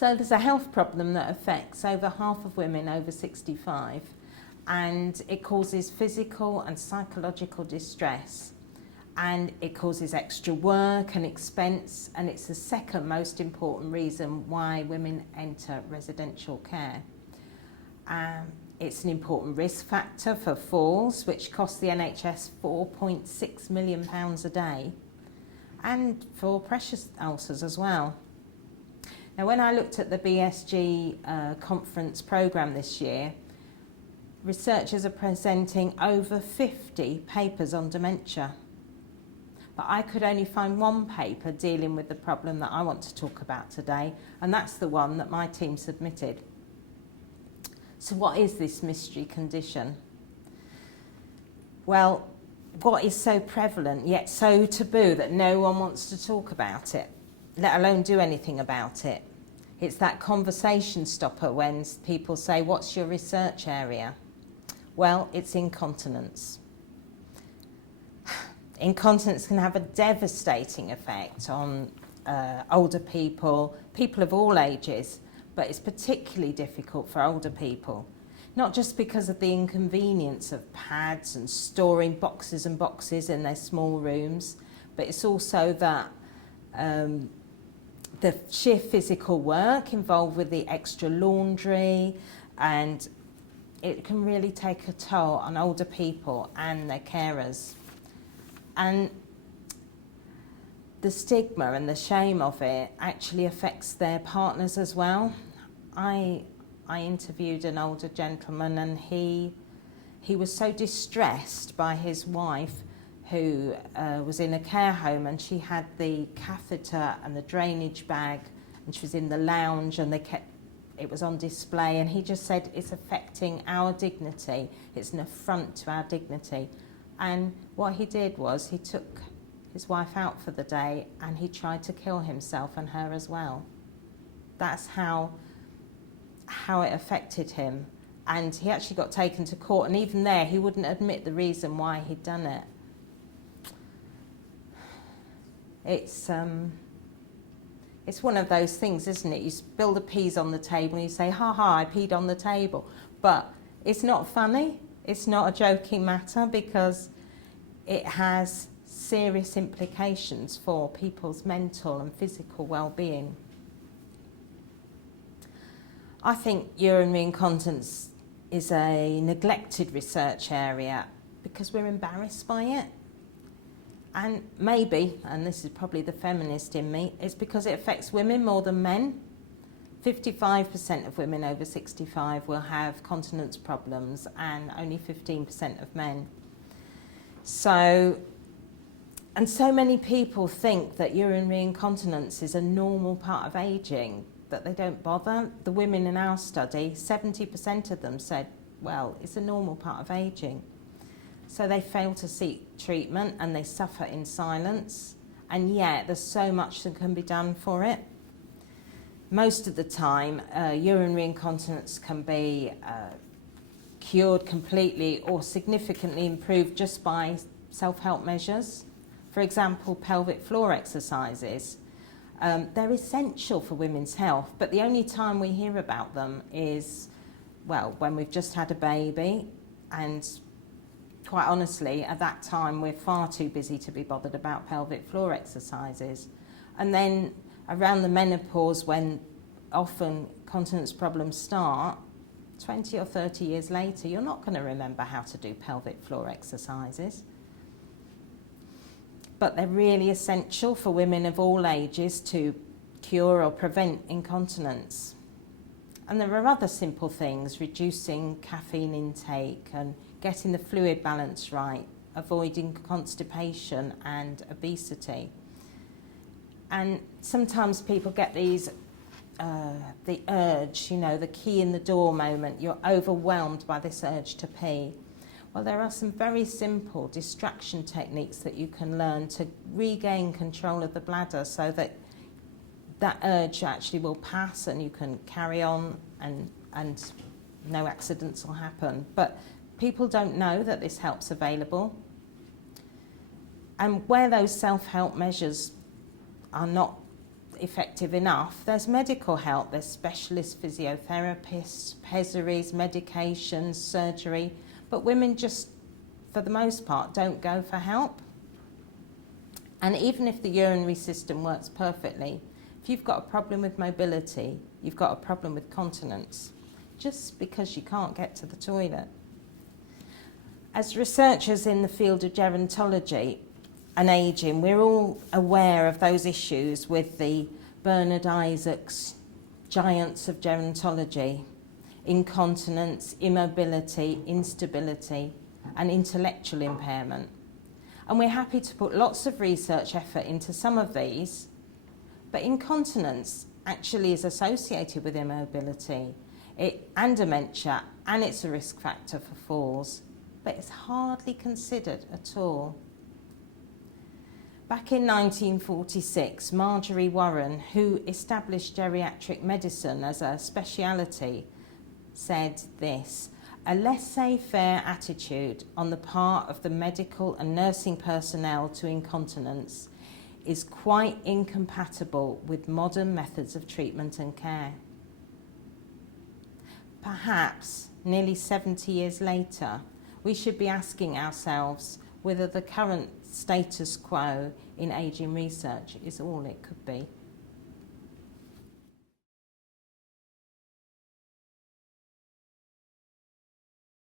So there's a health problem that affects over half of women over 65, and it causes physical and psychological distress, and it causes extra work and expense, and it's the second most important reason why women enter residential care. It's an important risk factor for falls, which cost the NHS £4.6 million a day, and for pressure ulcers as well. Now, when I looked at the BSG conference programme this year, researchers are presenting over 50 papers on dementia. But I could only find one paper dealing with the problem that I want to talk about today, and that's the one that my team submitted. So what is this mystery condition? Well, what is so prevalent yet so taboo that no one wants to talk about it, let alone do anything about it? It's that conversation stopper when people say, "What's your research area?" Well, it's incontinence. Incontinence can have a devastating effect on older people, people of all ages, but it's particularly difficult for older people. Not just because of the inconvenience of pads and storing boxes and boxes in their small rooms, but it's also that the sheer physical work involved with the extra laundry, and it can really take a toll on older people and their carers. And the stigma and the shame of it actually affects their partners as well. I interviewed an older gentleman, and he was so distressed by his wife who was in a care home, and she had the catheter and the drainage bag, and she was in the lounge, and it was on display, and he just said, "It's affecting our dignity, it's an affront to our dignity." And what he did was he took his wife out for the day, and he tried to kill himself and her as well. That's how it affected him. And he actually got taken to court, and even there he wouldn't admit the reason why he'd done it. It's one of those things, isn't it? You spill the peas on the table and you say, "Ha ha, I peed on the table." But it's not funny. It's not a joking matter, because it has serious implications for people's mental and physical well-being. I think urinary incontinence is a neglected research area because we're embarrassed by it. And maybe, and this is probably the feminist in me, it's because it affects women more than men. 55% of women over 65 will have continence problems, and only 15% of men. So many people think that urinary incontinence is a normal part of ageing, that they don't bother. The women in our study, 70% of them said, well, it's a normal part of ageing. So they fail to seek treatment, and they suffer in silence, and yet there's so much that can be done for it. Most of the time, urinary incontinence can be cured completely or significantly improved just by self-help measures. For example, pelvic floor exercises. They're essential for women's health, but the only time we hear about them is, well, when we've just had a baby, and quite honestly, at that time, we're far too busy to be bothered about pelvic floor exercises. And then around the menopause, when often continence problems start, 20 or 30 years later, you're not going to remember how to do pelvic floor exercises. But they're really essential for women of all ages to cure or prevent incontinence. And there are other simple things, reducing caffeine intake and getting the fluid balance right, avoiding constipation and obesity. And sometimes people get these, the urge, the key in the door moment. You're overwhelmed by this urge to pee. Well, there are some very simple distraction techniques that you can learn to regain control of the bladder, so that that urge actually will pass and you can carry on and no accidents will happen. But people don't know that this help's available. And where those self-help measures are not effective enough, there's medical help. There's specialist physiotherapists, pessaries, medications, surgery. But women just, for the most part, don't go for help. And even if the urinary system works perfectly, if you've got a problem with mobility, you've got a problem with continence, just because you can't get to the toilet. As researchers in the field of gerontology and ageing, we're all aware of those issues with the Bernard Isaacs giants of gerontology: incontinence, immobility, instability, and intellectual impairment. And we're happy to put lots of research effort into some of these, but incontinence actually is associated with immobility and dementia, and it's a risk factor for falls, but it's hardly considered at all. Back in 1946, Marjorie Warren, who established geriatric medicine as a speciality, said this: "A laissez-faire attitude on the part of the medical and nursing personnel to incontinence is quite incompatible with modern methods of treatment and care." Perhaps, nearly 70 years later, we should be asking ourselves whether the current status quo in ageing research is all it could be.